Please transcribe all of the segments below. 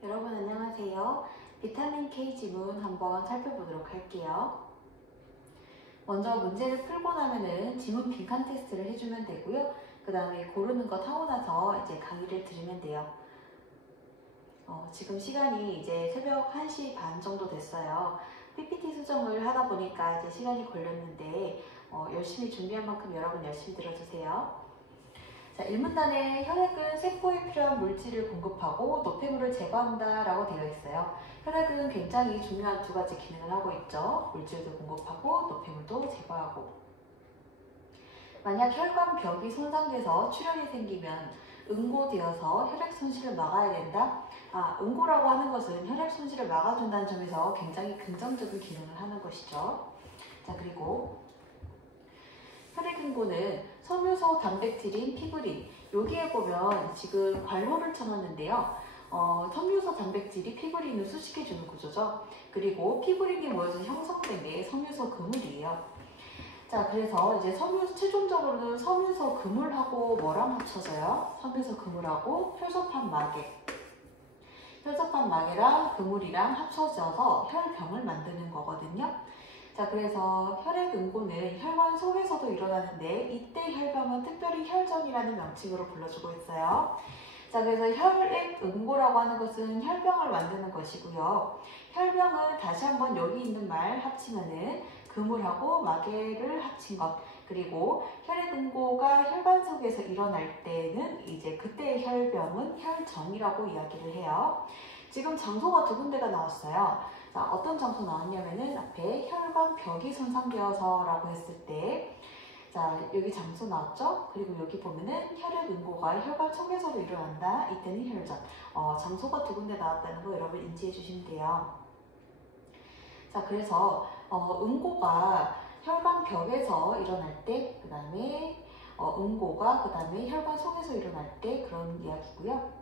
여러분 안녕하세요. 비타민 K 지문 한번 살펴보도록 할게요. 먼저 문제를 풀고 나면은 지문 빈칸 테스트를 해주면 되고요. 그 다음에 고르는 것 하고 나서 이제 강의를 들으면 돼요. 지금 시간이 이제 새벽 1시 반 정도 됐어요. PPT 수정을 하다 보니까 이제 시간이 걸렸는데 열심히 준비한 만큼 여러분 열심히 들어주세요. 자, 1문단에 혈액은 세포에 필요한 물질을 공급하고 노폐물을 제거한다 라고 되어 있어요. 혈액은 굉장히 중요한 두 가지 기능을 하고 있죠. 물질도 공급하고 노폐물도 제거하고. 만약 혈관벽이 손상돼서 출혈이 생기면 응고되어서 혈액 손실을 막아야 된다. 응고라고 하는 것은 혈액 손실을 막아준다는 점에서 굉장히 긍정적인 기능을 하는 것이죠. 자, 그리고 혈액응고는 섬유소 단백질인 피브린, 여기에 보면 지금 괄호를 쳐놨는데요. 섬유소 단백질이 피브린을 수식해주는 구조죠. 그리고 피브린이 모여서 형성된 게 섬유소 그물이에요. 자, 그래서 이제 최종적으로는 섬유소 그물하고 뭐랑 합쳐져요? 섬유소 그물하고 혈소판 마개. 혈소판 마개랑 그물이랑 합쳐져서 혈병을 만드는 거거든요. 자, 그래서 혈액응고는 혈관 속에서도 일어나는데 이때 혈병은 특별히 혈전이라는 명칭으로 불러주고 있어요. 자, 그래서 혈액응고라고 하는 것은 혈병을 만드는 것이고요. 혈병은 다시 한번 여기 있는 말 합치면은 그물하고 마개를 합친 것, 그리고 혈액응고가 혈관 속에서 일어날 때는 이제 그때의 혈병은 혈전이라고 이야기를 해요. 지금 장소가 두 군데가 나왔어요. 자, 어떤 장소 나왔냐면은 앞에 혈관벽이 손상되어서 라고 했을 때, 자, 여기 장소 나왔죠? 그리고 여기 보면은 혈액응고가 혈관 속에서도 일어난다. 이때는 혈전. 장소가 두 군데 나왔다는 거 여러분 인지해 주시면 돼요. 자, 그래서 응고가 혈관벽에서 일어날 때, 그 다음에 응고가 그 다음에 혈관 속에서 일어날 때 그런 이야기고요.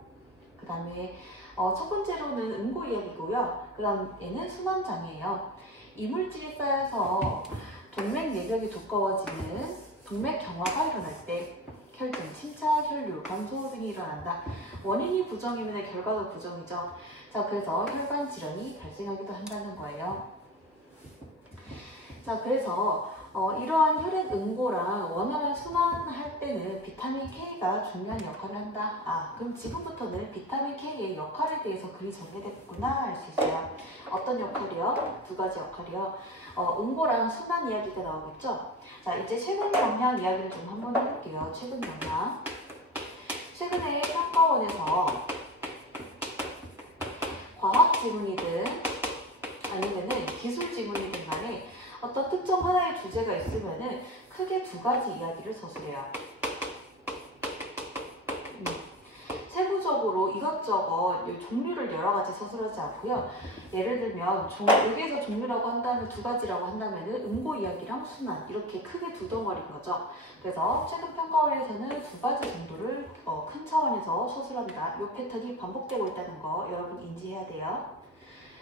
그 다음에 첫 번째로는 응고 이야기고요. 그 다음에는 순환장애예요. 이물질이 쌓여서 동맥 내벽이 두꺼워지는 동맥 경화가 일어날 때 혈등, 침착, 혈류, 감소 등이 일어난다. 원인이 부정이면 결과도 부정이죠. 자, 그래서 혈관 질환이 발생하기도 한다는 거예요. 자, 그래서 이러한 혈액 응고랑 원활한 순환할 때는 비타민 K가 중요한 역할을 한다. 그럼 지금부터는 비타민 K의 역할에 대해서 글이 정리됐구나 알 수 있어요. 어떤 역할이요? 두 가지 역할이요. 응고랑 순환 이야기가 나오겠죠? 자, 이제 최근 영양 이야기를 좀 한번 해볼게요. 최근 영양. 최근에 평가원에서 과학 지문이든 아니면은 기술 지문이든 간에 어떤 특정 하나의 주제가 있으면은 크게 두 가지 이야기를 서술해요. 세부적으로 이것저것 종류를 여러 가지 서술하지 않고요. 예를 들면 여기에서 종류라고 한다면 두 가지라고 한다면은 응고 이야기랑 순환 이렇게 크게 두 덩어리인 거죠. 그래서 최근 평가원에서는 두 가지 정도를 큰 차원에서 서술한다. 이 패턴이 반복되고 있다는 거 여러분 인지해야 돼요.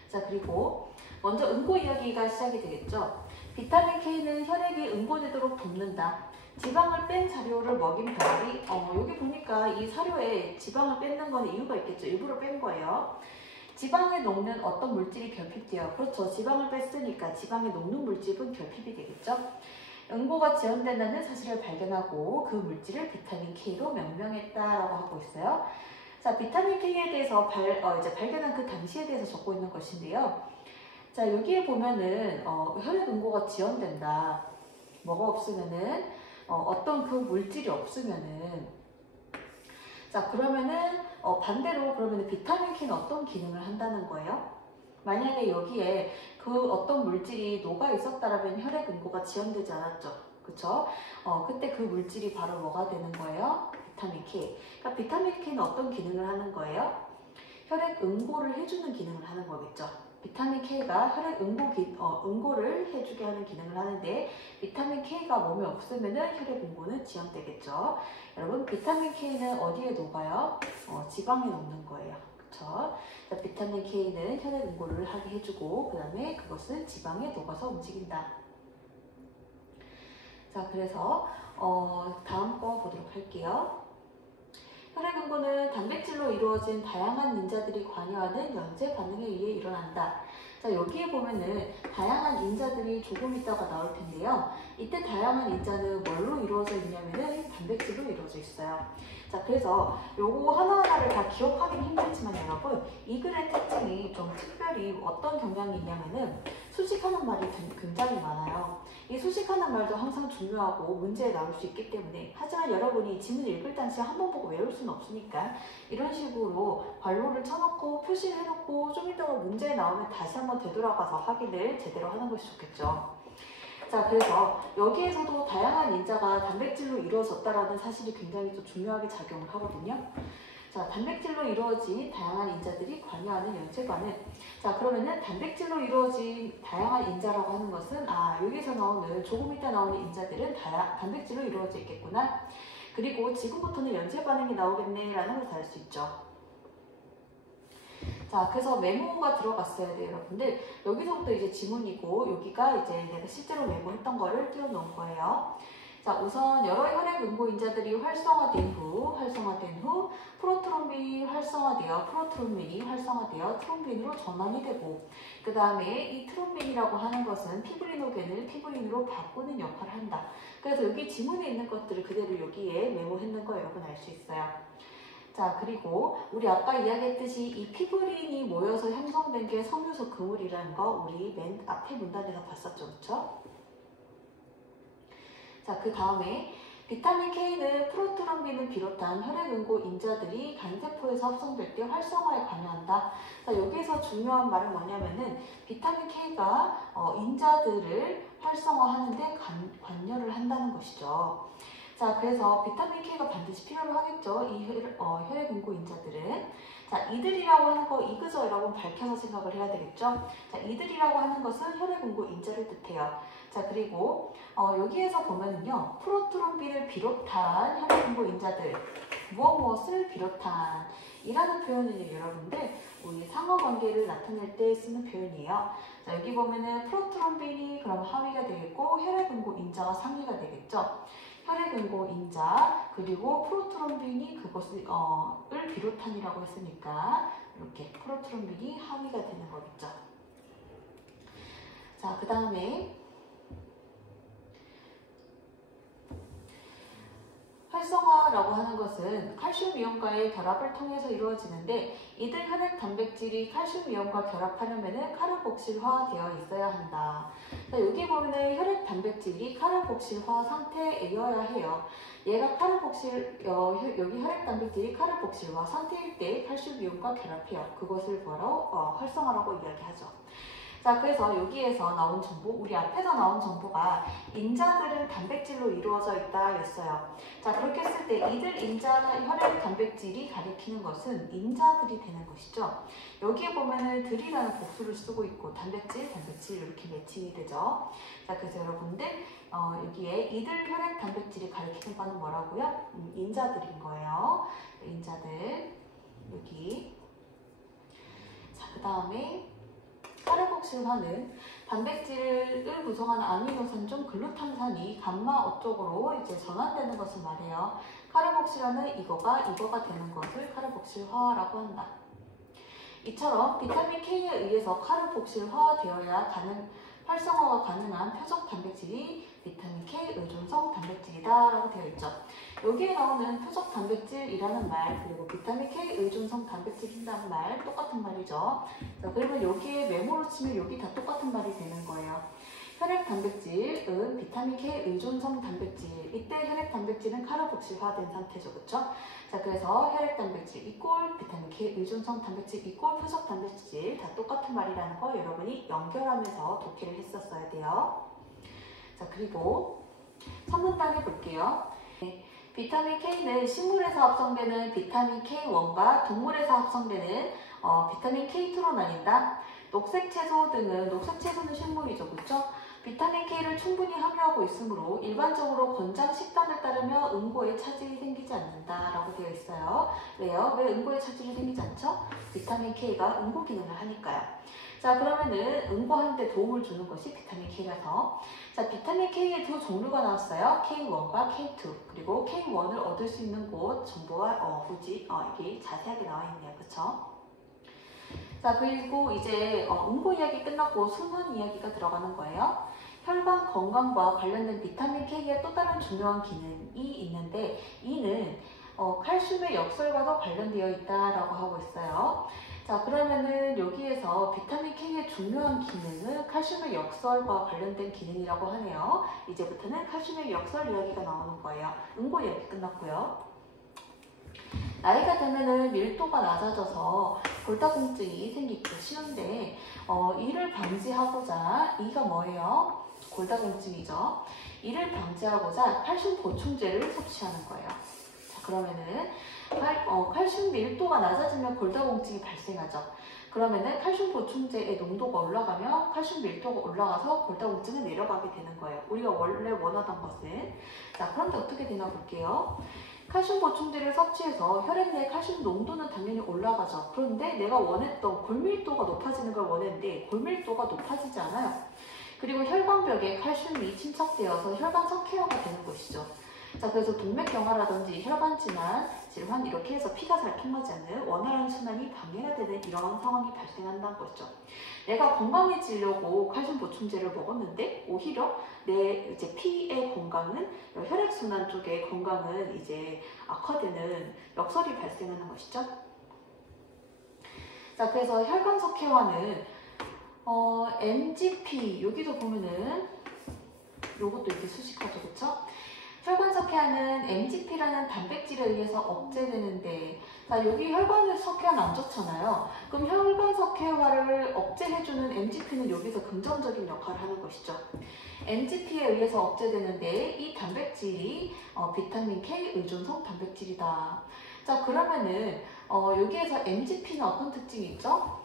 자, 그리고 먼저 응고 이야기가 시작이 되겠죠. 비타민 K는 혈액이 응고되도록 돕는다. 지방을 뺀 사료를 먹인 병아리, 여기 보니까 이 사료에 지방을 뺏는 건 이유가 있겠죠. 일부러 뺀 거예요. 지방에 녹는 어떤 물질이 결핍돼요. 그렇죠. 지방을 뺐으니까 지방에 녹는 물질은 결핍이 되겠죠. 응고가 지연된다는 사실을 발견하고 그 물질을 비타민 K로 명명했다라고 하고 있어요. 자, 비타민 K에 대해서 이제 발견한 그 당시에 대해서 적고 있는 것인데요. 자, 여기에 보면은 혈액 응고가 지연된다. 뭐가 없으면은 어떤 그 물질이 없으면은 자, 그러면은 반대로 그러면은 비타민 K는 어떤 기능을 한다는 거예요? 만약에 여기에 그 어떤 물질이 녹아 있었다라면 혈액 응고가 지연되지 않았죠. 그쵸? 그때 그 물질이 바로 뭐가 되는 거예요? 비타민 K. 그러니까 비타민 K는 어떤 기능을 하는 거예요? 혈액 응고를 해주는 기능을 하는 거겠죠. 비타민 K가 혈액 응고를 해주게 하는 기능을 하는데 비타민 K가 몸에 없으면 혈액 응고는 지연되겠죠. 여러분, 비타민 K는 어디에 녹아요? 지방에 녹는 거예요. 그쵸? 자, 비타민 K는 혈액 응고를 하게 해주고 그 다음에 그것은 지방에 녹아서 움직인다. 자, 그래서 다음 거 보도록 할게요. 혈액응고는 단백질로 이루어진 다양한 인자들이 관여하는 연쇄 반응에 의해 일어난다. 자, 여기에 보면은 다양한 인자들이 조금 있다가 나올 텐데요. 이때 다양한 인자는 뭘로 이루어져 있냐면은 단백질로 이루어져 있어요. 자, 그래서 요거 하나하나를 다 기억하기는 힘들지만 여러분, 이 글의 특징이 좀 특별히 어떤 경향이 있냐면은 수식하는 말이 굉장히 많아요. 이 수식하는 말도 항상 중요하고 문제에 나올 수 있기 때문에, 하지만 여러분이 지문 읽을 당시에 한 번 보고 외울 수는 없으니까 이런 식으로 괄호를 쳐놓고 표시를 해놓고 좀 이따가 문제에 나오면 다시 한번 되돌아가서 확인을 제대로 하는 것이 좋겠죠. 자, 그래서 여기에서도 다양한 인자가 단백질로 이루어졌다라는 사실이 굉장히 또 중요하게 작용을 하거든요. 자, 단백질로 이루어진 다양한 인자들이 관여하는 연쇄 반응. 자, 그러면은 단백질로 이루어진 다양한 인자라고 하는 것은, 여기서 나오는, 조금 이따 나오는 인자들은 단백질로 이루어져 있겠구나. 그리고 지금부터는 연쇄 반응이 나오겠네 라는 것을 알 수 있죠. 자, 그래서 메모가 들어갔어야 돼요, 여러분들. 여기서부터 이제 지문이고, 여기가 이제 내가 실제로 메모했던 거를 띄워놓은 거예요. 자, 우선 여러 혈액 응고 인자들이 활성화된 후 프로트롬빈이 활성화되어 프로트롬빈이 활성화되어 트롬빈으로 전환이 되고, 그 다음에 이 트롬빈이라고 하는 것은 피브리노겐을 피브린으로 바꾸는 역할을 한다. 그래서 여기 지문에 있는 것들을 그대로 여기에 메모했는 거 여러분 알 수 있어요. 자, 그리고 우리 아까 이야기했듯이 이 피브린이 모여서 형성된 게 섬유소 그물이라는 거 우리 맨 앞에 문단에서 봤었죠, 그쵸? 자, 그 다음에 비타민 K는 프로트롬빈을 비롯한 혈액응고 인자들이 간세포에서 합성될 때 활성화에 관여한다. 자, 여기서 중요한 말은 뭐냐면은 비타민 K가 인자들을 활성화하는데 관여를 한다는 것이죠. 자, 그래서 비타민 K가 반드시 필요하겠죠. 이 혈액응고 인자들은. 자, 이들이라고 하는 거 이그저 여러분 밝혀서 생각을 해야 되겠죠. 자, 이들이라고 하는 것은 혈액응고 인자를 뜻해요. 자, 그리고 여기에서 보면은요, 프로트롬빈을 비롯한 혈액응고 인자들, 무엇을 비롯한 이라는 표현은 여러분들 우리 상호관계를 나타낼 때 쓰는 표현이에요. 자, 여기 보면은 프로트롬빈이 그럼 하위가 되겠고 혈액응고 인자가 상위가 되겠죠. 혈액응고 인자 그리고 프로트롬빈이 그것을 비롯한이라고 했으니까 이렇게 프로트롬빈이 하위가 되는 거겠죠. 자, 그 다음에 활성화라고 하는 것은 칼슘 이온과의 결합을 통해서 이루어지는데, 이들 혈액 단백질이 칼슘 이온과 결합하려면 카르복실화되어 있어야 한다. 자, 여기 보면은 혈액 단백질이 카르복실화 상태여야 해요. 얘가 여기 혈액 단백질이 카르복실화 상태일 때 칼슘 이온과 결합해요. 그것을 뭐라고 활성화라고 이야기하죠. 자, 그래서 여기에서 나온 정보, 우리 앞에서 나온 정보가 인자들은 단백질로 이루어져 있다 였어요. 자, 그렇게 했을 때 이들 인자나 혈액 단백질이 가리키는 것은 인자들이 되는 것이죠. 여기에 보면은 들이라는 복수를 쓰고 있고 단백질 이렇게 매칭이 되죠. 자, 그래서 여러분들 여기에 이들 혈액 단백질이 가리키는 바는 뭐라고요? 인자들인 거예요. 인자들 여기. 자, 그 다음에 카르복실화는 단백질을 구성하는 아미노산 중 글루탐산이 감마 어쪽으로 이제 전환되는 것을 말해요. 카르복실화는 이거가 되는 것을 카르복실화라고 한다. 이처럼 비타민 K에 의해서 카르복실화되어야 활성화가 가능한 표적 단백질이 비타민 K 의존성 단백질이다 라고 되어 있죠. 여기에 나오는 표적 단백질이라는 말 그리고 비타민 K 의존성 단백질이라는 말 똑같은 말이죠. 자, 그러면 여기에 메모로 치면 여기 다 똑같은 말이 되는 거예요. 혈액 단백질은 비타민 K 의존성 단백질, 이때 혈액 단백질은 카르복실화된 상태죠, 그렇죠? 자, 그래서 혈액 단백질 이꼴 비타민 K 의존성 단백질 이꼴 표적 단백질 다 똑같은 말이라는 거 여러분이 연결하면서 독해를 했었어야 돼요. 자, 그리고 첫 문단 해볼게요. 네, 비타민 K는 식물에서 합성되는 비타민 K1과 동물에서 합성되는 비타민 K2로 나뉜다. 녹색 채소는 식물이죠, 그렇죠? 비타민 K를 충분히 함유하고 있으므로 일반적으로 권장 식단을 따르며 응고에 차질이 생기지 않는다라고 되어 있어요. 왜요? 왜 응고에 차질이 생기지 않죠? 비타민 K가 응고 기능을 하니까요. 자, 그러면은 응고하는데 도움을 주는 것이 비타민 K라서, 자, 비타민 K의 두 종류가 나왔어요. K1과 K2. 그리고 K1을 얻을 수 있는 곳 정보와 후지 이게 자세하게 나와 있네요. 그쵸? 자, 그리고 이제 응고 이야기 끝났고 순환 이야기가 들어가는 거예요. 혈관 건강과 관련된 비타민 K의 또 다른 중요한 기능이 있는데, 이는 칼슘의 역설과도 관련되어 있다라고 하고 있어요. 자, 그러면은 여기에서 비타민 K의 중요한 기능은 칼슘의 역설과 관련된 기능이라고 하네요. 이제부터는 칼슘의 역설 이야기가 나오는 거예요. 응고 이야기 끝났고요. 나이가 되면은 밀도가 낮아져서 골다공증이 생기기 쉬운데, 이를 방지하고자, 이가 뭐예요? 골다공증이죠. 이를 방지하고자 칼슘 보충제를 섭취하는 거예요. 자, 그러면은 칼슘 밀도가 낮아지면 골다공증이 발생하죠. 그러면은 칼슘 보충제의 농도가 올라가면 칼슘 밀도가 올라가서 골다공증은 내려가게 되는 거예요. 우리가 원래 원하던 것은. 자, 그런데 어떻게 되나 볼게요. 칼슘 보충제를 섭취해서 혈액 내 칼슘 농도는 당연히 올라가죠. 그런데 내가 원했던 골밀도가 높아지는 걸 원했는데 골밀도가 높아지지 않아요. 그리고 혈관벽에 칼슘이 침착되어서 혈관 석회화가 되는 것이죠. 자, 그래서 동맥경화라든지 혈관 질환 이렇게 해서 피가 잘 통하지 않는 원활한 순환이 방해가 되는 이런 상황이 발생한다는 거죠. 내가 건강해지려고 칼슘 보충제를 먹었는데 오히려 내 이제 피의 건강은 혈액 순환 쪽의 건강은 이제 악화되는 역설이 발생하는 것이죠. 자, 그래서 혈관 석회화는 MGP 여기도 보면은 요것도 이렇게 수식하죠, 그쵸? 혈관 석회화는 MGP라는 단백질에 의해서 억제되는데, 자, 여기 혈관 석회화는 안 좋잖아요. 그럼 혈관 석회화를 억제해주는 MGP는 여기서 긍정적인 역할을 하는 것이죠. MGP에 의해서 억제되는데 이 단백질이 비타민 K 의존성 단백질이다. 자, 그러면은 여기에서 MGP는 어떤 특징이 있죠?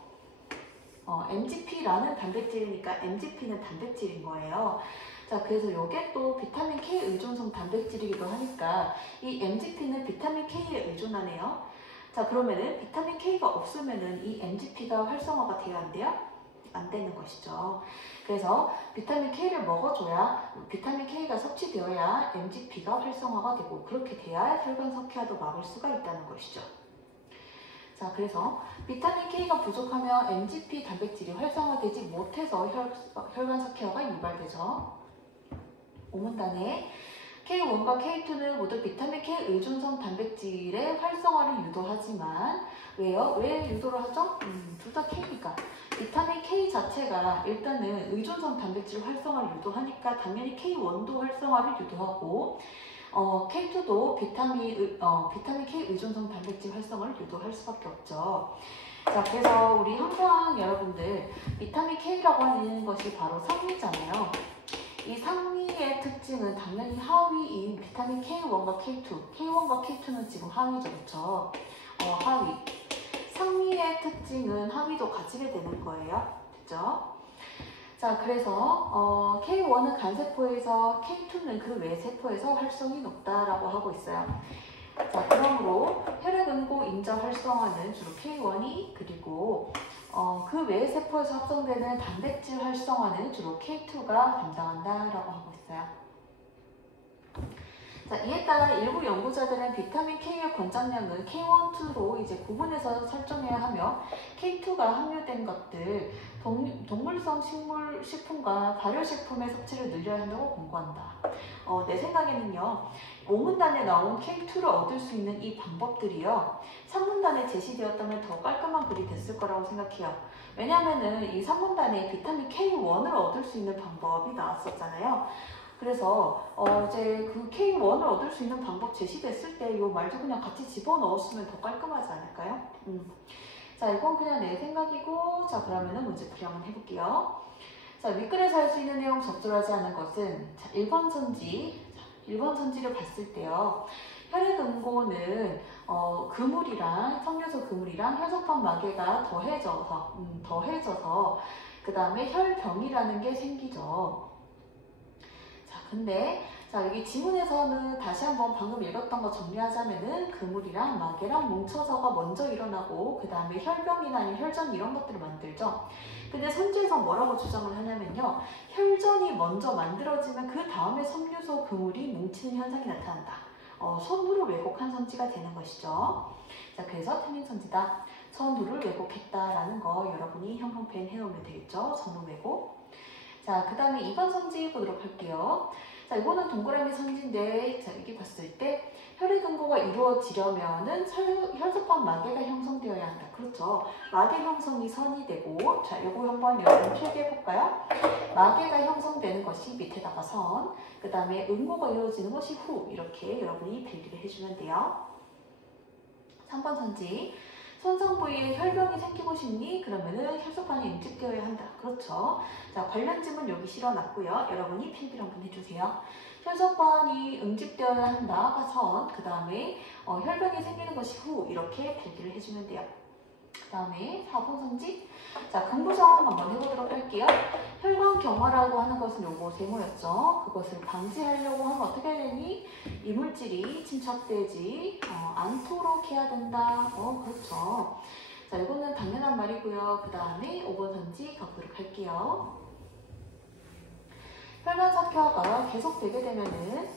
MGP라는 단백질이니까 MGP는 단백질인 거예요. 자, 그래서 이게 또 비타민 K 의존성 단백질이기도 하니까 이 MGP는 비타민 K에 의존하네요. 자, 그러면은 비타민 K가 없으면은 이 MGP가 활성화가 돼야 안 돼요? 안 되는 것이죠. 그래서 비타민 K를 먹어줘야 비타민 K가 섭취되어야 MGP가 활성화가 되고 그렇게 돼야 혈관 석회화도 막을 수가 있다는 것이죠. 자, 그래서 비타민 K가 부족하면 MGP 단백질이 활성화되지 못해서 혈관 석회화가 유발되죠. 오문단에 K1과 K2는 모두 비타민 K 의존성 단백질의 활성화를 유도하지만 왜요? 왜 유도를 하죠? 둘 다 K니까. 비타민 K 자체가 일단은 의존성 단백질 활성화를 유도하니까 당연히 K1도 활성화를 유도하고 K2도 비타민 K 의존성 단백질 활성화를 유도할 수밖에 없죠. 자, 그래서 우리 항상 여러분들 비타민 K라고 하는 것이 바로 상위잖아요. 이 상위의 특징은 당연히 하위인 비타민 K1과 K2. K1과 K2는 지금 하위죠, 그렇죠? 하위. 상위의 특징은 하위도 가지게 되는 거예요. 그렇죠? 자, 그래서 K1은 간세포에서, K2는 그 외 세포에서 활성이 높다라고 하고 있어요. 자, 그러므로 혈액응고 인자 활성화는 주로 K1이, 그리고 그 외 세포에서 합성되는 단백질 활성화는 주로 K2가 담당한다라고 하고 있어요. 자, 이에 따라 일부 연구자들은 비타민 K의 권장량은 K1, 2로 이제 구분해서 설정해야 하며 K2가 함유된 것들, 동물성 식품과 발효식품의 섭취를 늘려야 한다고 권고한다. 내 생각에는요, 5문단에 나온 K2를 얻을 수 있는 이 방법들이요, 3문단에 제시되었다면 더 깔끔한 글이 됐을 거라고 생각해요. 왜냐하면은 이 3문단에 비타민 K1을 얻을 수 있는 방법이 나왔었잖아요. 그래서 이제 그 K1을 얻을 수 있는 방법 제시됐을 때 이 말도 그냥 같이 집어넣었으면 더 깔끔하지 않을까요? 자, 이건 그냥 내 생각이고, 자, 그러면은 문제풀이 한번 해볼게요. 자, 윗글에서 할 수 있는 내용 적절하지 않은 것은, 자, 1번 선지를 봤을 때요, 혈액응고는 그물이랑 석류소 그물이랑 혈소판 마개가 더해져서 그 다음에 혈병이라는 게 생기죠. 자, 근데 자 여기 지문에서는 다시 한번 방금 읽었던 거 정리하자면은 그물이랑 마개랑 뭉쳐서가 먼저 일어나고 그 다음에 혈병이나 아니면 혈전 이런 것들을 만들죠. 근데 선지에서 뭐라고 주장을 하냐면요. 혈전이 먼저 만들어지면 그 다음에 섬유소 그물이 뭉치는 현상이 나타난다. 선후를 왜곡한 선지가 되는 것이죠. 자 그래서 틀린 선지다. 선후를 왜곡했다라는 거 여러분이 형광펜 해놓으면 되겠죠. 선후 왜곡. 자, 그 다음에 2번 선지 보도록 할게요. 자, 이거는 동그라미 선지인데, 자, 여기 봤을 때 혈액 응고가 이루어지려면은 혈소판 마개가 형성되어야 한다. 그렇죠. 마개 형성이 선이 되고, 자, 요거 한번 여러분 필기해볼까요? 마개가 형성되는 것이 밑에다가 선, 그 다음에 응고가 이루어지는 것이 후, 이렇게 여러분이 필기를 해주면 돼요. 3번 선지. 손상 부위에 혈병이 생기고 싶니? 그러면은 혈소판이 응집되어야 한다. 그렇죠. 자, 관련 질문 여기 실어놨고요. 여러분이 필기를 한번 해주세요. 혈소판이 응집되어야 한다가 선, 그 다음에 혈병이 생기는 것이 후 이렇게 필기를 해주면 돼요. 그 다음에 4번 선지. 자, 긍부정 한번 해보도록 할게요. 혈관경화라고 하는 것은 요거 세모였죠. 그것을 방지하려고 하면 어떻게 해야 되니? 이물질이 침착되지 않도록 해야 된다. 그렇죠. 자, 이거는 당연한 말이고요. 그 다음에 5번 선지 가보도록 할게요. 혈관 석회화가 계속되게 되면은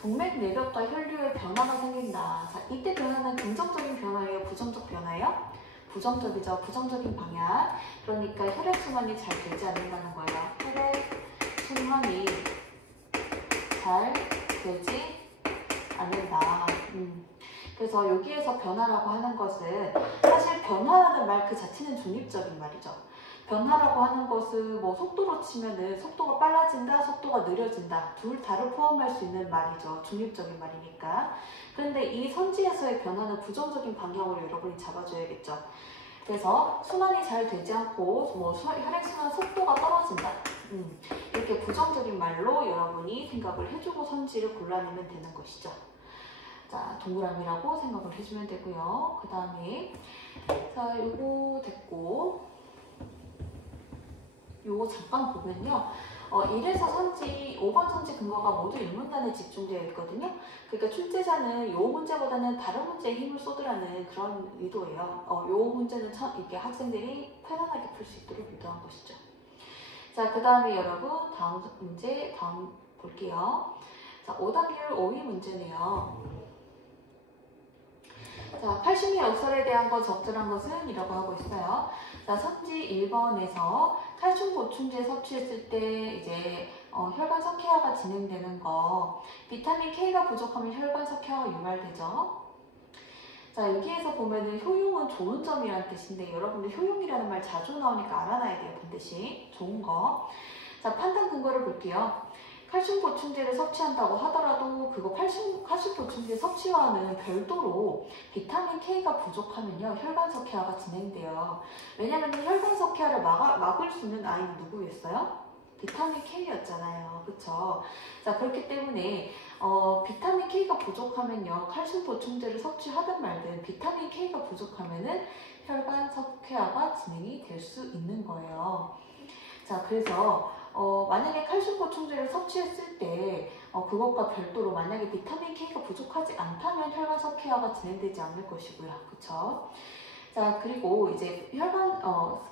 동맥 내벽과 혈류의 변화가 생긴다. 자, 이때 변화는 긍정적인 변화예요? 부정적 변화예요? 부정적이죠. 부정적인 방향. 그러니까 혈액순환이 잘 되지 않는다는 거예요. 혈액순환이 잘 되지 않는다. 그래서 여기에서 변화라고 하는 것은 사실 변화라는 말 그 자체는 중립적인 말이죠. 변화라고 하는 것은 뭐 속도로 치면은 속도가 빨라진다, 속도가 느려진다. 둘 다를 포함할 수 있는 말이죠. 중립적인 말이니까. 그런데 이 선지에서의 변화는 부정적인 방향으로 여러분이 잡아줘야겠죠. 그래서 순환이 잘 되지 않고 뭐 혈액순환 속도가 떨어진다. 이렇게 부정적인 말로 여러분이 생각을 해주고 선지를 골라내면 되는 것이죠. 자, 동그라미라고 생각을 해주면 되고요. 그 다음에 자, 요거 됐고 요거 잠깐 보면요. 1에서 선지, 5번 선지 근거가 모두 일문단에 집중되어 있거든요. 그러니까 출제자는 요 문제보다는 다른 문제에 힘을 쏟으라는 그런 의도예요. 요 문제는 이렇게 학생들이 편안하게 풀 수 있도록 유도한 것이죠. 자, 그 다음에 여러분 다음 문제 다음 볼게요. 자, 오답률 5위 문제네요. 자, 칼슘의 역설에 대한 것 적절한 것은 이라고 하고 있어요. 자, 선지 1번에서 칼슘 보충제 섭취했을 때 이제 혈관 석회화가 진행되는 거, 비타민 K가 부족하면 혈관 석회화가 유발되죠. 자, 여기에서 보면은 효용은 좋은 점이라는 뜻인데 여러분들 효용이라는 말 자주 나오니까 알아놔야 돼요. 반드시 좋은 거. 자, 판단 근거를 볼게요. 칼슘 보충제를 섭취한다고 하더라도 그거 칼슘 보충제 섭취와는 별도로 비타민 K가 부족하면요 혈관 석회화가 진행돼요. 왜냐면 혈관 석회화를 막을 수 있는 아이는 누구였어요? 비타민 K였잖아요. 그쵸? 자, 그렇기 때문에 비타민 K가 부족하면요 칼슘 보충제를 섭취하든 말든 비타민 K가 부족하면은 혈관 석회화가 진행이 될 수 있는 거예요. 자, 그래서 만약에 칼슘 보충제를 섭취했을 때 그것과 별도로 만약에 비타민 K가 부족하지 않다면 혈관 석회화가 진행되지 않을 것이고요. 그쵸? 자, 그리고 이제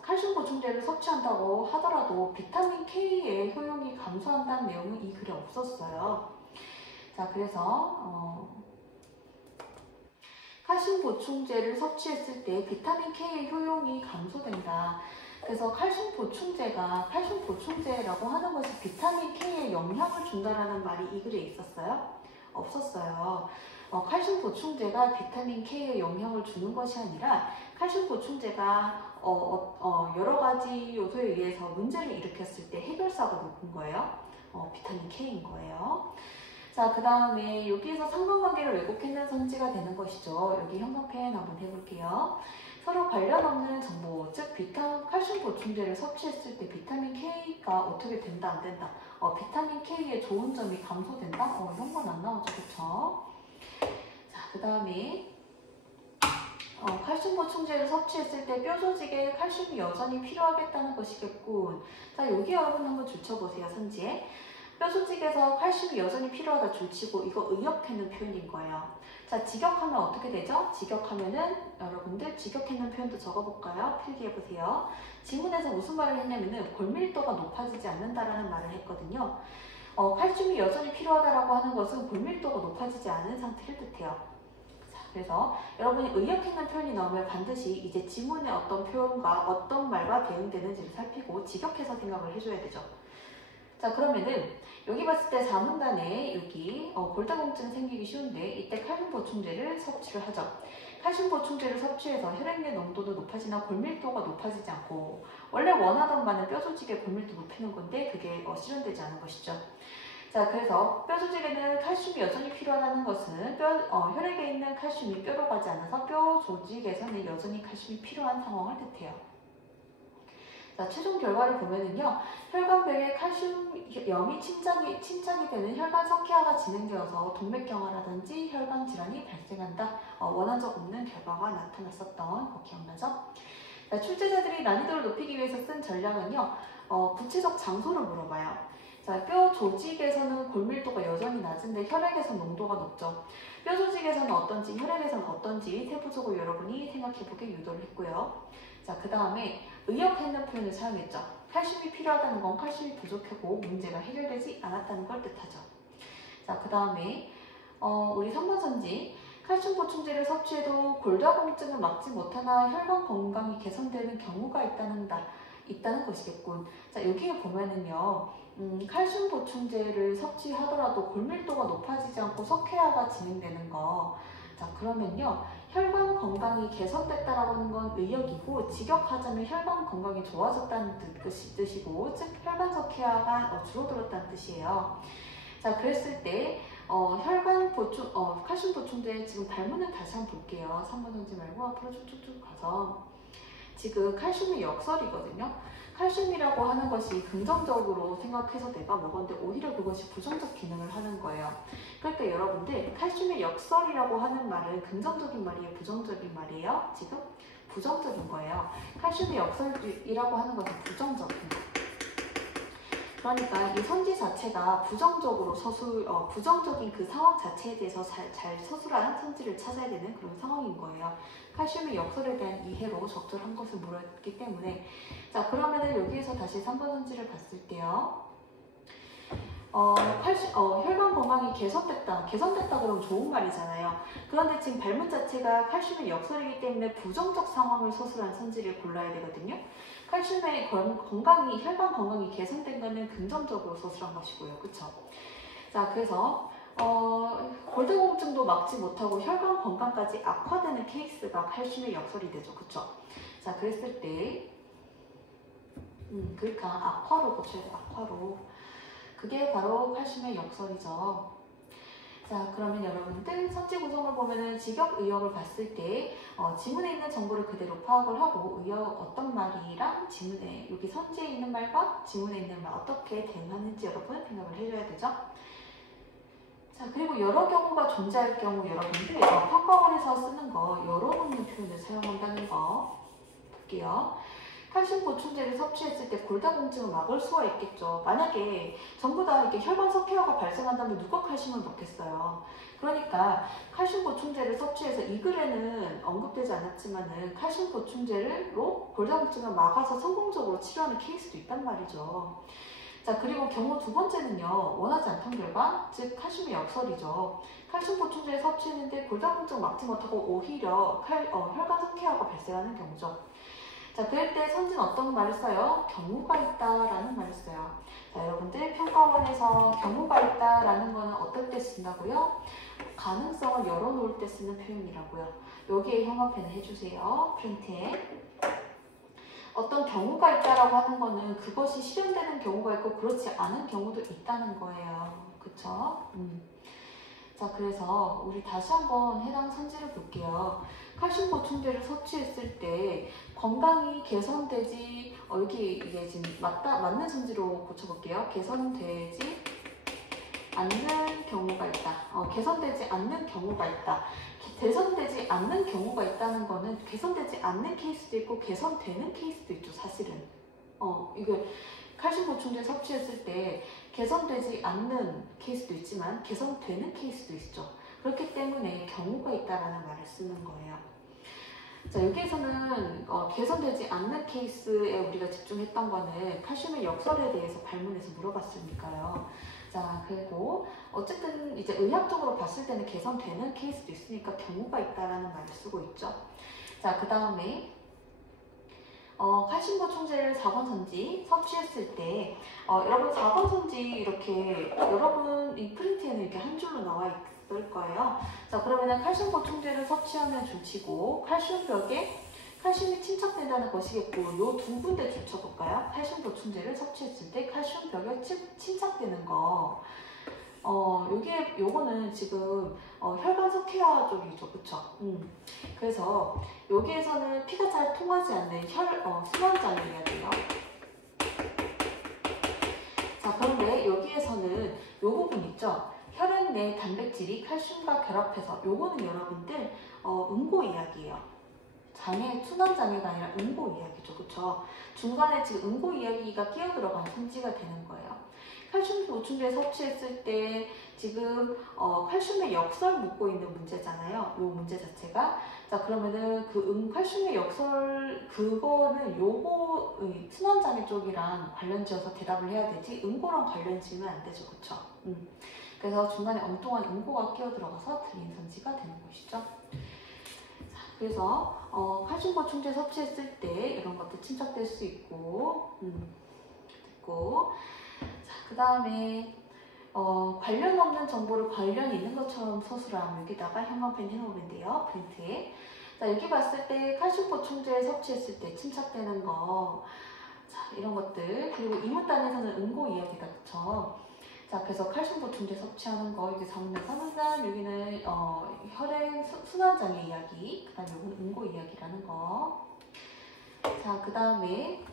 칼슘 보충제를 섭취한다고 하더라도 비타민 K의 효용이 감소한다는 내용은 이 글에 없었어요. 자, 그래서 칼슘 보충제를 섭취했을 때 비타민 K의 효용이 감소된다. 그래서 칼슘 보충제라고 하는 것이 비타민 K에 영향을 준다라는 말이 이 글에 있었어요? 없었어요. 칼슘 보충제가 비타민 K에 영향을 주는 것이 아니라 칼슘 보충제가 여러 가지 요소에 의해서 문제를 일으켰을 때 해결사가 누군 거예요? 비타민 K인 거예요. 자, 그 다음에 여기에서 상관관계를 왜곡했는 선지가 되는 것이죠. 여기 형광펜 한번 해볼게요. 서로 관련 없는 정보, 즉 칼슘 보충제를 섭취했을 때 비타민 K가 어떻게 된다, 안 된다. 비타민 K의 좋은 점이 감소된다? 이런 건 안 나오죠, 그쵸? 자, 그 다음에 칼슘 보충제를 섭취했을 때 뼈 조직에 칼슘이 여전히 필요하겠다는 것이겠군. 자, 여기 여러분 한번 줄쳐보세요, 선지에. 뼈 조직에서 칼슘이 여전히 필요하다 줄치고 이거 의역했는 표현인 거예요. 자, 직역하면 어떻게 되죠? 직역하면은 여러분들 직역했는 표현도 적어볼까요? 필기해보세요. 지문에서 무슨 말을 했냐면은 골밀도가 높아지지 않는다라는 말을 했거든요. 칼슘이 여전히 필요하다라고 하는 것은 골밀도가 높아지지 않은 상태를 뜻해요. 자, 그래서 여러분이 의역했는 표현이 나오면 반드시 이제 지문의 어떤 표현과 어떤 말과 대응되는지를 살피고 직역해서 생각을 해줘야 되죠. 자, 그러면은 여기 봤을 때 자문단에 여기 골다공증 생기기 쉬운데 이때 칼슘 보충제를 섭취를 하죠. 칼슘 보충제를 섭취해서 혈액내 농도도 높아지나 골밀도가 높아지지 않고 원래 원하던 바는 뼈 조직의 골밀도 높이는 건데 그게 실현되지 않은 것이죠. 자, 그래서 뼈 조직에는 칼슘이 여전히 필요하다는 것은 혈액에 있는 칼슘이 뼈로 가지 않아서 뼈 조직에서는 여전히 칼슘이 필요한 상황을 뜻해요. 자, 최종 결과를 보면은요, 혈관벽에 칼슘염이 침착이 되는 혈관 석회화가 진행되어서 동맥경화라든지 혈관 질환이 발생한다. 원한 적 없는 결과가 나타났었던 거 기억나죠? 자, 출제자들이 난이도를 높이기 위해서 쓴 전략은요, 구체적 장소를 물어봐요. 자, 뼈 조직에서는 골밀도가 여전히 낮은데 혈액에서 농도가 높죠. 뼈 조직에서는 어떤지, 혈액에서는 어떤지 세부적으로 여러분이 생각해보게 유도를 했고요. 자, 그 다음에 의역했는 표현을 사용했죠. 칼슘이 필요하다는 건 칼슘이 부족하고 문제가 해결되지 않았다는 걸 뜻하죠. 자, 그 다음에 우리 3번 선지 칼슘 보충제를 섭취해도 골다공증을 막지 못하나 혈관 건강이 개선되는 경우가 있다는 것이겠군. 자, 여기에 보면은요, 칼슘 보충제를 섭취하더라도 골밀도가 높아지지 않고 석회화가 진행되는 거. 자, 그러면요, 혈관 건강이 개선됐다라고 하는 건 의역이고, 직역하자면 혈관 건강이 좋아졌다는 뜻이고, 즉 혈관 석회화가 줄어들었다는 뜻이에요. 자, 그랬을 때 칼슘 보충제 지금 발문을 다시 한번 볼게요. 3번 선지 말고 앞으로 쭉쭉쭉 가서 지금 칼슘이 역설이거든요. 칼슘이라고 하는 것이 긍정적으로 생각해서 내가 먹었는데 오히려 그것이 부정적 기능을 하는 거예요. 그러니까 여러분들 칼슘의 역설이라고 하는 말은 긍정적인 말이에요? 부정적인 말이에요? 지금 부정적인 거예요. 칼슘의 역설이라고 하는 것은 부정적인 거예요. 그러니까 이 선지 자체가 부정적인 그 상황 자체에 대해서 잘 서술한 선지를 찾아야 되는 그런 상황인 거예요. 칼슘의 역설에 대한 이해로 적절한 것을 물었기 때문에. 자, 그러면은 여기에서 다시 3번 선지를 봤을 때요. 혈관 건강이 개선됐다 그러면 좋은 말이잖아요. 그런데 지금 발문 자체가 칼슘의 역설이기 때문에 부정적 상황을 서술한 선지를 골라야 되거든요. 칼슘의 혈관 건강이 개선된 것은 긍정적으로 서술한 것이고요. 그쵸? 자, 그래서 골다공증도 막지 못하고 혈관 건강까지 악화되는 케이스가 칼슘의 역설이 되죠. 그쵸? 자, 그랬을 때 그러니까 악화로 고쳐야 돼요. 악화로. 그게 바로 칼슘의 역설이죠. 자, 그러면 여러분들 선지 구성을 보면은 직역 의역을 봤을 때 지문에 있는 정보를 그대로 파악을 하고 어떤 말이랑 지문에 여기 선지에 있는 말과 지문에 있는 말 어떻게 대응하는지 여러분 생각을 해줘야 되죠. 자, 그리고 여러 경우가 존재할 경우 여러분들 평가원에서 쓰는 거 열어놓는 표현을 사용한다는 거 볼게요. 칼슘 보충제를 섭취했을 때 골다공증을 막을 수가 있겠죠. 만약에 전부 다 이렇게 혈관 석회화가 발생한다면 누가 칼슘을 먹겠어요. 그러니까 칼슘 보충제를 섭취해서 이 글에는 언급되지 않았지만은 칼슘 보충제로 골다공증을 막아서 성공적으로 치료하는 케이스도 있단 말이죠. 자, 그리고 경우 두 번째는요, 원하지 않던 결과, 즉 칼슘의 역설이죠. 칼슘 보충제를 섭취했는데 골다공증을 막지 못하고 오히려 혈관 석회화가 발생하는 경우죠. 자, 그럴 때 선지는 어떤 말을 써요? 경우가 있다라는 말을 써요. 자, 여러분들 평가원에서 경우가 있다라는 거는 어떨 때 쓴다고요? 가능성을 열어놓을 때 쓰는 표현이라고요. 여기에 형광펜을 해주세요. 프린트에. 어떤 경우가 있다라고 하는 거는 그것이 실현되는 경우가 있고 그렇지 않은 경우도 있다는 거예요. 그쵸? 자, 그래서 우리 다시 한번 해당 선지를 볼게요. 칼슘 보충제를 섭취했을 때 건강이 개선되지 여기 이게 지금 맞는 선지로 고쳐볼게요. 개선되지 않는 경우가 있다. 개선되지 않는 경우가 있다. 개선되지 않는 경우가 있다는 거는 개선되지 않는 케이스도 있고 개선되는 케이스도 있죠. 사실은 이게 칼슘 보충제 섭취했을 때 개선되지 않는 케이스도 있지만 개선되는 케이스도 있죠. 그렇기 때문에 경우가 있다라는 말을 쓰는 거예요. 자, 여기에서는 개선되지 않는 케이스에 우리가 집중했던 거는 칼슘의 역설에 대해서 발문해서 물어봤으니까요. 자, 그리고 어쨌든 이제 의학적으로 봤을 때는 개선되는 케이스도 있으니까 경우가 있다라는 말을 쓰고 있죠. 자, 그 다음에 칼슘 보충제를 4번 선지 섭취했을 때 여러분 4번 선지 이렇게 여러분 이 프린트에는 이렇게 한 줄로 나와 있을 거예요. 자, 그러면은 칼슘 보충제를 섭취하면 줄치고 칼슘벽에 칼슘이 침착된다는 것이겠고 요 두 군데 줄쳐볼까요? 칼슘 보충제를 섭취했을 때 칼슘벽에 침착되는 거. 요거는 지금 혈관 석회화 쪽이죠, 그쵸? 그래서 여기에서는 피가 잘 통하지 않는 순환장애 이야기예요. 자, 그런데 여기에서는 요 부분 있죠? 혈액 내 단백질이 칼슘과 결합해서 요거는 여러분들 응고 이야기예요. 순환장애가 아니라 응고 이야기죠, 그쵸? 중간에 지금 응고 이야기가 끼어들어간 선지가 되는 거예요. 칼슘 보충제 섭취했을 때 지금 칼슘의 역설 묻고 있는 문제잖아요. 이 문제 자체가. 자, 그러면은 그 칼슘의 역설 그거는 요거 순환장애 쪽이랑 관련 지어서 대답을 해야 되지 응고랑 관련 지으면 안 되죠, 그쵸? 그래서 중간에 엉뚱한 응고가 끼어 들어가서 틀린 선지가 되는 것이죠. 자, 그래서 칼슘 보충제 섭취했을 때 이런 것도 침착될 수 있고, 됐고. 그 다음에 관련 없는 정보를 관련 있는 것처럼 서술함 여기다가 형광펜 해놓으면 돼요. 프린트에. 자, 여기 봤을 때 칼슘 보충제 섭취했을 때 침착되는 거, 자, 이런 것들. 그리고 이문단에서는 응고 이야기다, 그쵸? 자, 그래서 칼슘 보충제 섭취하는 거 여기 3문 3문단 여기는 혈액 순환장애 이야기, 그 다음에 여기는 응고 이야기라는 거. 자, 그 다음에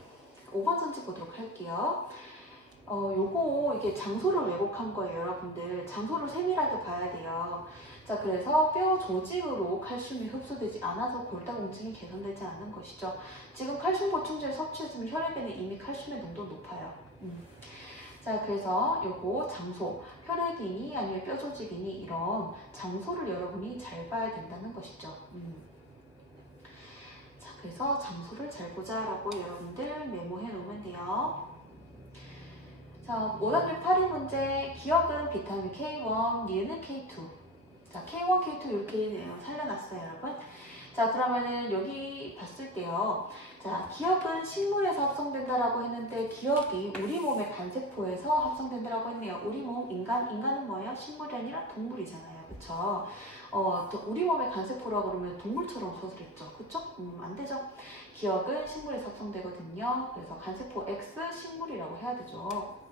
5번 선지 보도록 할게요. 요거 이게 장소를 왜곡한 거예요, 여러분들. 장소를 세밀하게 봐야 돼요. 자, 그래서 뼈 조직으로 칼슘이 흡수되지 않아서 골다공증이 개선되지 않는 것이죠. 지금 칼슘 보충제를 섭취했으면 혈액에는 이미 칼슘의 농도 높아요. 자, 그래서 요거 장소, 혈액이니 아니면 뼈 조직이니 이런 장소를 여러분이 잘 봐야 된다는 것이죠. 자, 그래서 장소를 잘 보자라고 여러분들 메모해 놓으면 돼요. 자, 5단계 8위 문제, 기억은 비타민 K1, 니은은 K2. 자, K1, K2 이렇게 살려놨어요, 여러분. 자, 그러면은 여기 봤을 때요. 자, 기억은 식물에서 합성된다라고 했는데 기억이 우리 몸의 간세포에서 합성된다라고 했네요. 우리 몸, 인간은 뭐예요? 식물이 아니라 동물이잖아요. 그쵸? 또 우리 몸의 간세포라고 그러면 동물처럼 서술했죠. 그쵸? 안 되죠? 기억은 식물에서 합성되거든요. 그래서 간세포 X 식물이라고 해야 되죠.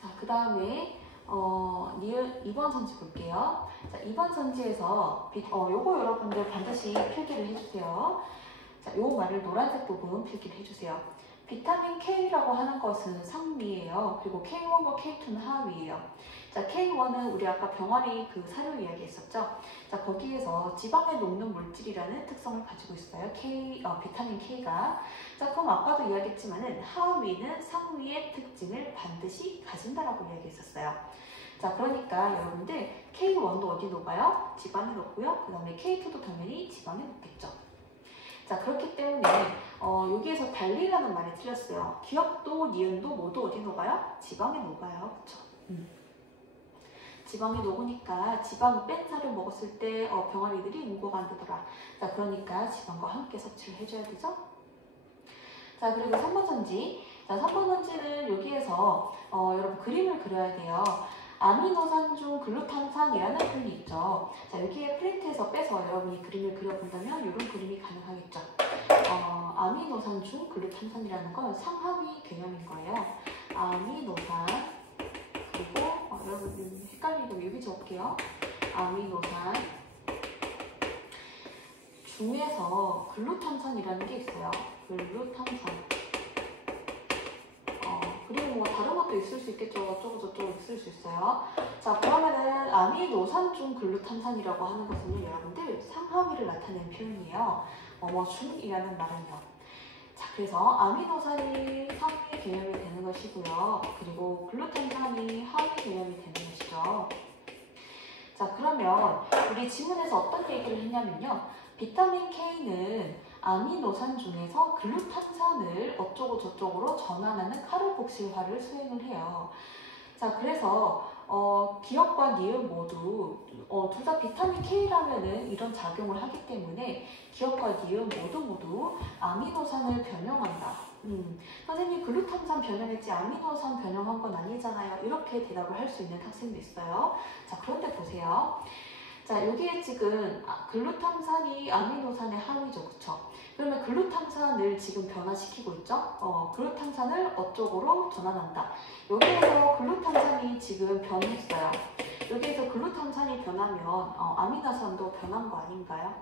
자, 그 다음에 2번 선지 볼게요. 자, 2번 선지에서 요거 여러분들 반드시 필기를 해주세요. 자, 요 말을 노란색 부분 필기를 해주세요. 비타민 K라고 하는 것은 상위예요. 그리고 K1과 K2는 하위예요. 자, K1은 우리 아까 병아리 그 사료 이야기 했었죠. 자, 거기에서 지방에 녹는 물질이라는 특성을 가지고 있어요. 비타민 K가. 자, 그럼 아까도 이야기했지만은 하위는 상위의 특징을 반드시 가진다라고 이야기했었어요. 자, 그러니까 여러분들 K1도 어디 녹아요? 지방에 녹고요. 그 다음에 K2도 당연히 지방에 녹겠죠. 자, 그렇기 때문에 여기에서 달리라는 말이 틀렸어요. 기억도 니은도 모두 어디 녹아요? 지방에 녹아요. 그쵸? 지방에 녹으니까 지방 뺀 살을 먹었을 때 병아리들이 응고가 안 되더라. 자, 그러니까 지방과 함께 섭취를 해줘야 되죠. 자, 그리고 3번 선지. 자, 3번 선지는 여기에서 여러분 그림을 그려야 돼요. 아미노산 중 글루탐산이라는 표현이 있죠. 자, 여기에 프린트에서 빼서 여러분이 그림을 그려본다면 이런 그림이 가능하겠죠. 아미노산 중 글루탐산이라는 건 상하위 개념인 거예요. 아미노산, 그리고 여러분 헷갈리고 여기 적을게요. 아미노산 중에서 글루탐산이라는 게 있어요. 글루탐산. 그리고 뭐 다른 것도 있을 수 있겠죠. 어쩌고 저쩌고 있을 수 있어요. 자, 그러면은 아미노산 중 글루탐산이라고 하는 것은 여러분들 상하위를 나타내는 표현이에요. 중이라는 말은요. 자, 그래서 아미노산이 상위 개념이 되는 것이고요. 그리고 글루탄산이 하위 개념이 되는 것이죠. 자, 그러면 우리 지문에서 어떤 얘기를 했냐면요. 비타민 K는 아미노산 중에서 글루탄산을 어쩌고 저쩌고로 전환하는 카르복실화를 수행을 해요. 자, 그래서 기억과 니은 모두 둘 다 비타민 K라면은 이런 작용을 하기 때문에 기억과 니은 모두 아미노산을 변형한다. 선생님 글루탐산 변형했지 아미노산 변형한 건 아니잖아요. 이렇게 대답을 할 수 있는 학생도 있어요. 자, 그런데 보세요. 자, 여기에 지금 글루탐산이 아미노산의 하위죠, 그쵸? 그러면 글루탐산을 지금 변화시키고 있죠? 글루탐산을 어쪽으로 전환한다. 여기에서 글루탐산이 지금 변했어요. 여기에서 글루탐산이 변하면 아미노산도 변한 거 아닌가요?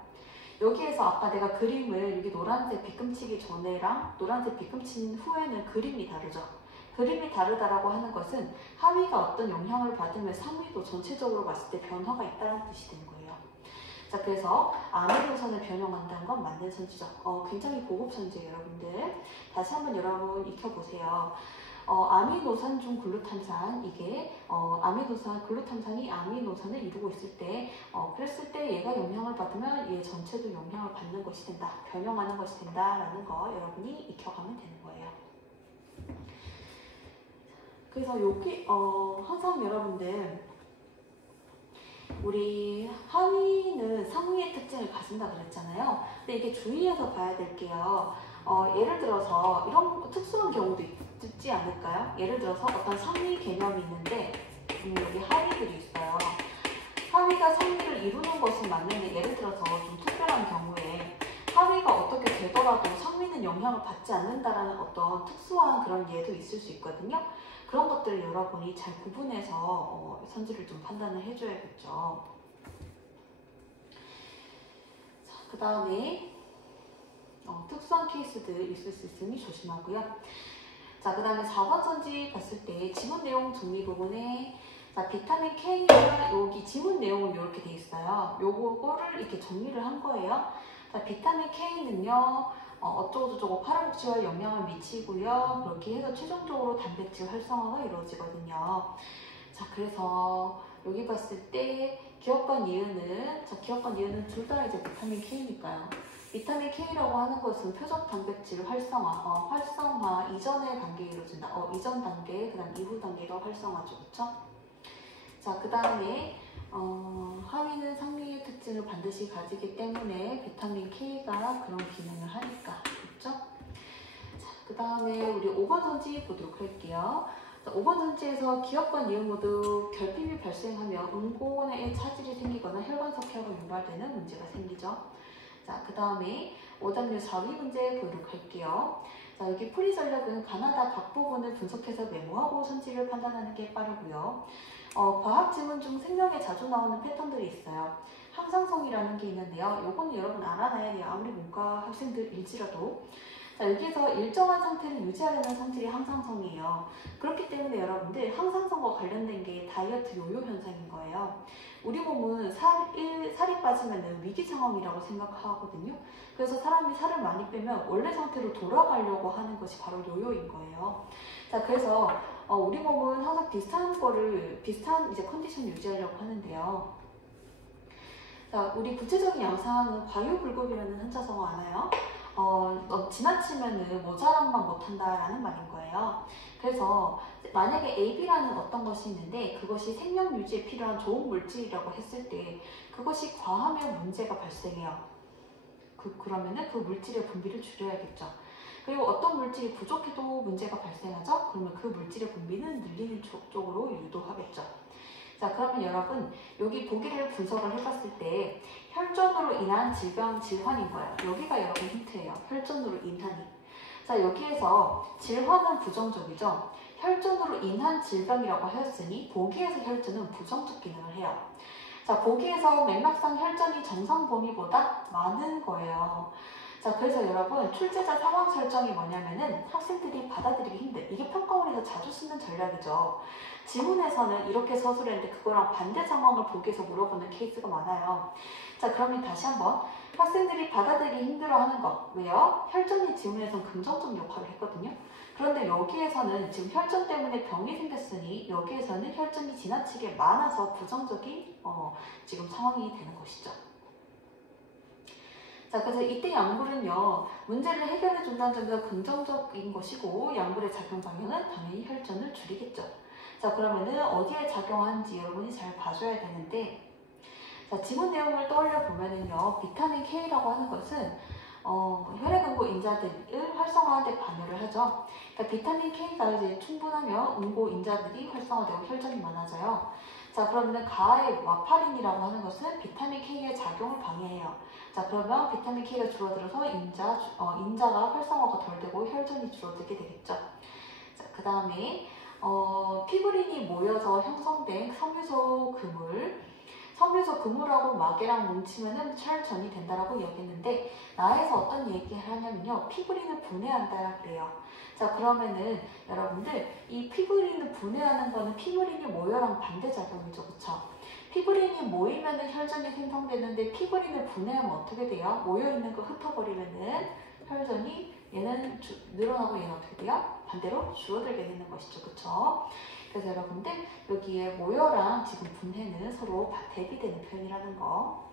여기에서 아까 내가 그림을 여기 노란색 빗금치기 전에랑 노란색 빗금친 후에는 그림이 다르죠. 그림이 다르다라고 하는 것은 하위가 어떤 영향을 받으면 상위도 전체적으로 봤을 때 변화가 있다는 뜻이 되는 거예요. 자, 그래서 아미노산을 변형한다는 건 맞는 선지죠. 굉장히 고급 선지예요, 여러분들. 다시 한번 여러분 익혀보세요. 아미노산 중 글루탐산, 이게 글루탐산이 아미노산을 이루고 있을 때 그랬을 때 얘가 영향을 받으면 얘 전체도 영향을 받는 것이 된다, 변형하는 것이 된다라는 거 여러분이 익혀가면 되는 거예요. 그래서 여기 항상 여러분들 우리 하위는 상위의 특징을 가진다 그랬잖아요. 근데 이게 주의해서 봐야 될게요. 예를 들어서 이런 특수한 경우도 있지 않을까요? 예를 들어서 어떤 상위 개념이 있는데 여기 하위들이 있어요. 하위가 상위를 이루는 것은 맞는데 예를 들어서 좀 특별한 경우에 하위가 어떻게 되더라도 상위는 영향을 받지 않는다라는 어떤 특수한 그런 예도 있을 수 있거든요. 그런 것들을 여러분이 잘 구분해서 선지를 좀 판단을 해줘야겠죠. 자, 그 다음에 특수한 케이스들 있을 수 있으니 조심하고요. 자, 그 다음에 4번 선지 봤을 때 지문 내용 정리 부분에 자, 비타민 K가 여기 지문 내용은 이렇게 돼 있어요. 요거를 이렇게 정리를 한 거예요. 자, 비타민 K는요, 어쩌고저쩌고 파라복지화에 영향을 미치고요. 그렇게 해서 최종적으로 단백질 활성화가 이루어지거든요. 자, 그래서 여기 봤을 때 기억과 니은은 둘 다 이제 비타민 K니까요. 비타민 K라고 하는 것은 표적 단백질 활성화 이전의 단계에 이루어진다. 이전 단계, 그 다음 이후 단계가 활성화죠. 그쵸? 자, 그 다음에 하위는 상위의 특징을 반드시 가지기 때문에 비타민 K가 그런 기능을 하니까. 그렇죠? 자, 그 다음에 우리 5번 선지 보도록 할게요. 자, 5번 선지에서 기억과 니은 모두 결핍이 발생하며 응고에 차질이 생기거나 혈관 석회로 유발되는 문제가 생기죠. 자, 그 다음에 오답률 4위 문제 보도록 할게요. 자, 여기 풀이 전략은 가나다 각 부분을 분석해서 메모하고 선지를 판단하는 게 빠르고요. 과학 지문 중 생명에 자주 나오는 패턴들이 있어요. 항상성이라는 게 있는데요. 요거는 여러분 알아놔야 돼요. 아무리 문과 학생들일지라도. 자, 여기에서 일정한 상태를 유지하려는 성질이 항상성이에요. 그렇기 때문에 여러분들 항상성과 관련된 게 다이어트 요요 현상인 거예요. 우리 몸은 살이 빠지면 위기 상황이라고 생각하거든요. 그래서 사람이 살을 많이 빼면 원래 상태로 돌아가려고 하는 것이 바로 요요인 거예요. 자, 그래서 우리 몸은 항상 비슷한 이제 컨디션 유지하려고 하는데요. 자, 우리 구체적인 양상은 과유불급이라는 한자성어 아나요? 지나치면은 모자람만 못한다라는 말인 거예요. 그래서 만약에 AB라는 어떤 것이 있는데 그것이 생명 유지에 필요한 좋은 물질이라고 했을 때 그것이 과하면 문제가 발생해요. 그러면은 그 물질의 분비를 줄여야겠죠. 그리고 어떤 물질이 부족해도 문제가 발생하죠? 그러면 그 물질의 분비는 늘리는 쪽으로 유도하겠죠. 자, 그러면 여러분 여기 보기를 분석을 해봤을 때 혈전으로 인한 질환인 거예요. 여기가 여러분 힌트예요. 혈전으로 인한이. 자, 여기에서 질환은 부정적이죠. 혈전으로 인한 질병이라고 하였으니 보기에서 혈전은 부정적 기능을 해요. 자, 보기에서 맥락상 혈전이 정상 범위보다 많은 거예요. 자, 그래서 여러분 출제자 상황 설정이 뭐냐면은 학생들이 받아들이기 힘든, 이게 평가원에서 자주 쓰는 전략이죠. 지문에서는 이렇게 서술했는데 그거랑 반대 상황을 보기에서 물어보는 케이스가 많아요. 자, 그러면 다시 한번 학생들이 받아들이기 힘들어하는 것. 왜요? 혈전이 지문에선 긍정적 역할을 했거든요. 그런데 여기에서는 지금 혈전 때문에 병이 생겼으니 여기에서는 혈전이 지나치게 많아서 부정적인 지금 상황이 되는 것이죠. 자, 그래서 이때 약물은요, 문제를 해결해 준다는 점에서 긍정적인 것이고, 약물의 작용 방향은 당연히 혈전을 줄이겠죠. 자, 그러면은 어디에 작용하는지 여러분이 잘 봐줘야 되는데, 자, 지문 내용을 떠올려 보면은요, 비타민 K라고 하는 것은 혈액응고 인자들을 활성화하는 데 관여를 하죠. 그러니까 비타민 K가 이제 충분하면 응고 인자들이 활성화되고 혈전이 많아져요. 자, 그러면 가의 와파린이라고 하는 것은 비타민 K의 작용을 방해해요. 자, 그러면 비타민 K가 줄어들어서 인자가 활성화가 덜 되고 혈전이 줄어들게 되겠죠. 자, 그 다음에 피브린이 모여서 형성된 섬유소 그물하고 마개랑 뭉치면은 혈전이 된다라고 여기는데, 나에서 어떤 얘기를 하냐면요, 피브린을 분해한다 그래요. 자, 그러면은 여러분들 이 피브린을 분해하는 거는 피브린이 모여랑 반대작용이죠, 그쵸? 피브린이 모이면은 혈전이 생성되는데 피브린을 분해하면 어떻게 돼요? 모여있는 거 흩어버리면은 혈전이 얘는 늘어나고 얘는 어떻게 돼요? 반대로 줄어들게 되는 것이죠, 그쵸? 그래서 여러분들 여기에 모여랑 지금 분해는 서로 대비되는 표현이라는 거.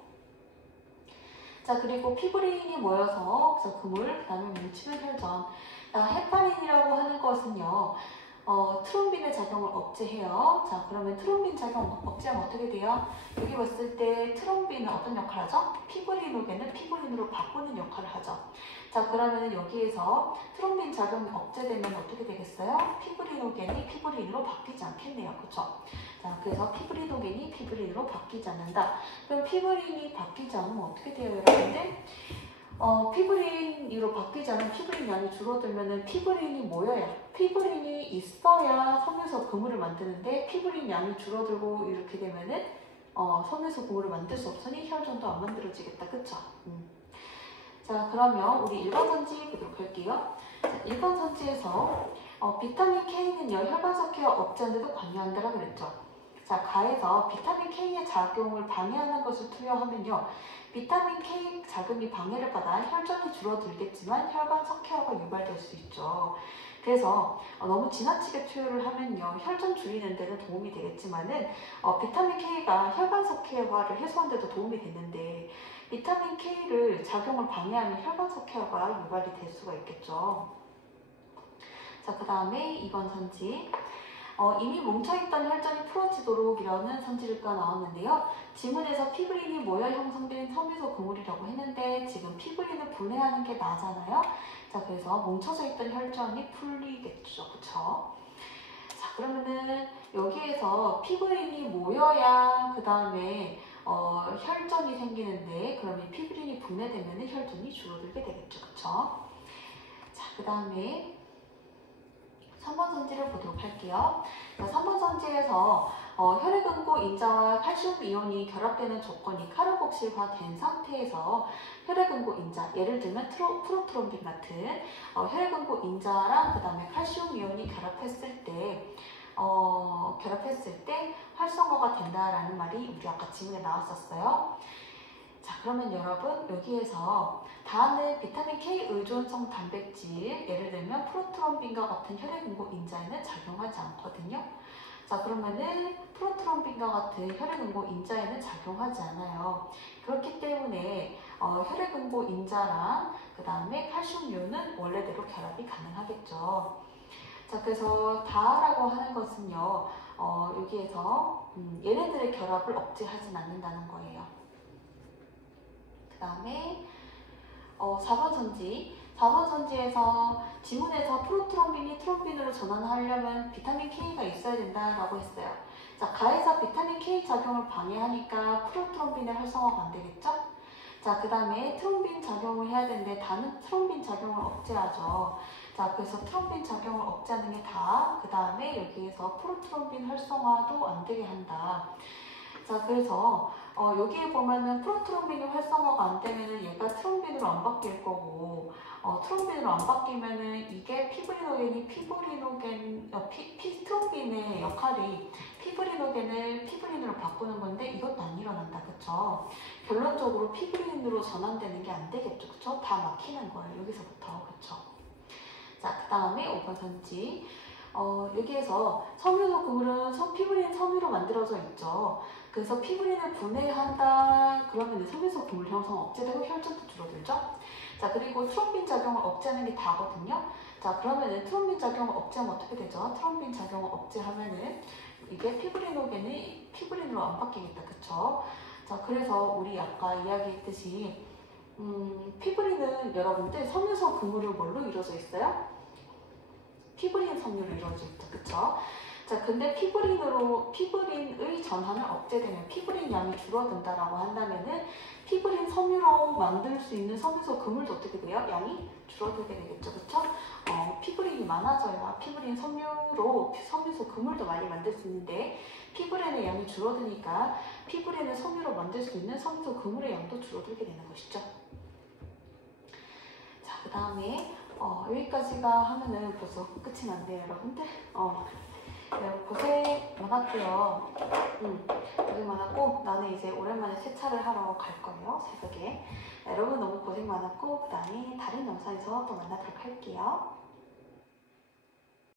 자, 그리고 피브린이 모여서 그래서 그물, 그 다음에 뭉치면 혈전. 자, 헤파린이라고 하는 것은요, 트롬빈의 작용을 억제해요. 자, 그러면 트롬빈 작용 억제하면 어떻게 돼요? 여기 봤을 때 트롬빈은 어떤 역할을 하죠? 피브리노겐을 피브린으로 바꾸는 역할을 하죠. 자, 그러면 여기에서 트롬빈 작용이 억제되면 어떻게 되겠어요? 피브리노겐이 피브린으로 바뀌지 않겠네요. 그쵸? 자, 그래서 피브리노겐이 피브린으로 바뀌지 않는다. 그럼 피브린이 바뀌지 않으면 어떻게 돼요, 여러분들? 피브린으로 바뀌지 않은 피브린 양이 줄어들면은 피브린이 모여야, 피브린이 있어야 섬유소 그물을 만드는데 피브린 양이 줄어들고 이렇게 되면은 섬유소 그물을 만들 수 없으니 혈전도 안 만들어지겠다. 그쵸? 자, 그러면 우리 1번 선지 보도록 할게요. 자, 1번 선지에서 비타민 K는요, 혈관석 케어 억제하는데도 관여한다라 그랬죠. 자, 가에서 비타민 K의 작용을 방해하는 것을 투여하면요, 비타민 K 자금이 방해를 받아 혈전이 줄어들겠지만 혈관 석회화가 유발될 수 있죠. 그래서 너무 지나치게 투여를 하면요, 혈전 줄이는 데는 도움이 되겠지만은 비타민 K가 혈관 석회화를 해소하는 데도 도움이 되는데, 비타민 K를 작용을 방해하면 혈관 석회화가 유발이 될 수가 있겠죠. 자, 그 다음에 2번 선지. 이미 뭉쳐있던 혈전이 풀어지도록 이라는 선지가 나왔는데요. 지문에서 피브린이 모여 형성된 섬유소 그물이라고 했는데 지금 피브린을 분해하는 게 나잖아요. 자, 그래서 뭉쳐져 있던 혈전이 풀리겠죠. 그쵸? 자, 그러면은 여기에서 피브린이 모여야 그 다음에 혈전이 생기는데, 그러면 피브린이 분해되면 혈전이 줄어들게 되겠죠. 그쵸? 자, 그 다음에 3번 선지를 보도록 할게요. 3번 선지에서 혈액응고 인자와 칼슘 이온이 결합되는 조건이 카르복실화된 상태에서 혈액응고 인자, 예를 들면 프로트롬빈 같은 혈액응고 인자랑 그 다음에 칼슘 이온이 결합했을 때 활성화가 된다라는 말이 우리 아까 지문에 나왔었어요. 자, 그러면 여러분 여기에서 다음은 비타민 K 의존성 단백질, 예를 들면 프로트롬빈과 같은 혈액응고 인자에는 작용하지 않거든요. 자, 그러면은 프로트롬빈과 같은 혈액응고 인자에는 작용하지 않아요. 그렇기 때문에 혈액응고 인자랑 그 다음에 칼슘류는 원래대로 결합이 가능하겠죠. 자, 그래서 다라고 하는 것은요, 여기에서 얘네들의 결합을 억제하진 않는다는 거예요. 그 다음에 4번 선지. 4번 선지에서 지문에서 프로트롬빈이 트롬빈으로 전환하려면 비타민 K가 있어야 된다라고 했어요. 자, 가에서 비타민 K 작용을 방해하니까 프로트롬빈의 활성화가 안 되겠죠? 자, 그 다음에 트롬빈 작용을 해야 되는데 다는 트롬빈 작용을 억제하죠. 자, 그래서 트롬빈 작용을 억제하는 게 다, 그 다음에 여기에서 프로트롬빈 활성화도 안 되게 한다. 자, 그래서 여기에 보면은 프로트롬빈이 활성화가 안 되면은 얘가 트롬빈으로 안 바뀔 거고, 트롬빈을 피브린으로 안 바뀌면은 이게 피브리노겐이 트롬빈의 역할이 피브리노겐을 피브린으로 바꾸는 건데 이것도 안 일어난다. 그쵸? 결론적으로 피브린으로 전환되는 게 안 되겠죠. 그쵸? 다 막히는 거예요. 여기서부터. 그쵸? 자, 그 다음에 5번 선지. 여기에서 섬유소 그물은 피브린 섬유로 만들어져 있죠. 그래서 피브린을 분해한다 그러면 섬유소 그물 형성 억제되고 혈전도 줄어들죠. 자, 그리고 트롬빈 작용을 억제하는 게 다거든요. 자, 그러면은 트롬빈 작용을 억제하면 어떻게 되죠? 트롬빈 작용을 억제하면은 이게 피브리노겐이 피브린으로 안 바뀌겠다. 그쵸? 자, 그래서 우리 아까 이야기했듯이 피브린은 여러분들 섬유소 그물은 뭘로 이루어져 있어요? 피브린 섬유로 이루어져 있죠. 그쵸? 자, 근데 피브린의 전환을 억제되면 피브린 양이 줄어든다라고 한다면은 피브린 섬유로 만들 수 있는 섬유소 그물도 어떻게 돼요? 양이 줄어들게 되겠죠. 그쵸? 피브린이 많아져야 피브린 섬유로 섬유소 그물도 많이 만들 수 있는데 피브린의 양이 줄어드니까 피브린을 섬유로 만들 수 있는 섬유소 그물의 양도 줄어들게 되는 것이죠. 자, 그 다음에 여기까지가 하면은 벌써 끝이 났네요, 여러분들. 네, 고생 많았고요. 고생 많았고 나는 이제 오랜만에 세차를 하러 갈 거예요, 새벽에. 네, 여러분 너무 고생 많았고 그 다음에 다른 영상에서 또 만나도록 할게요.